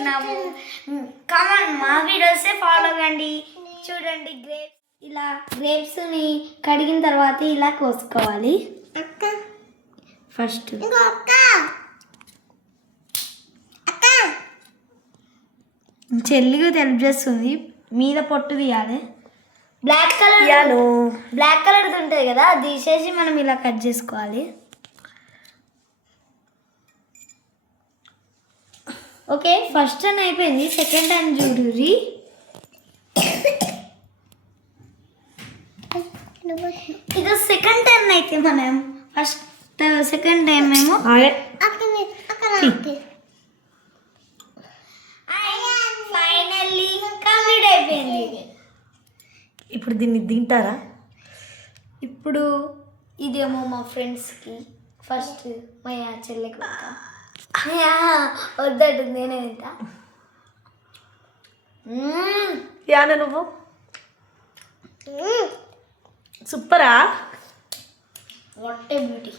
చేస్తున్నాము. కామన్ మా వీడియోసే ఫాలో కండి. చూడండి గ్రేప్స్ ఇలా గ్రేప్స్ని కడిగిన తర్వాత ఇలా కోసుకోవాలి. ఫస్ట్ చెల్లిగా హెల్ప్ చేస్తుంది. మీద పొట్టు తీయాలి. బ్లాక్ కలర్ ఉంటుంది కదా, అది తీసేసి మనం ఇలా కట్ చేసుకోవాలి. ఓకే, ఫస్ట్ టర్న్ అయిపోయింది. సెకండ్ టర్న్ చూడుర్రి. ఇది సెకండ్ టర్న్ అయితే మనం ఫస్ట్ సెకండ్ టైం ఏమో ఫైనల్లీ కంప్లీట్ అయిపోయింది. ఇప్పుడు దీన్ని తింటారా? ఇప్పుడు ఇదేమో మా ఫ్రెండ్స్కి, ఫస్ట్ మా చెల్లెకి వద్దట్టు నేనే తింటా. యాన నువ్వు సూపరా, వాట్ ఏ బ్యూటీ.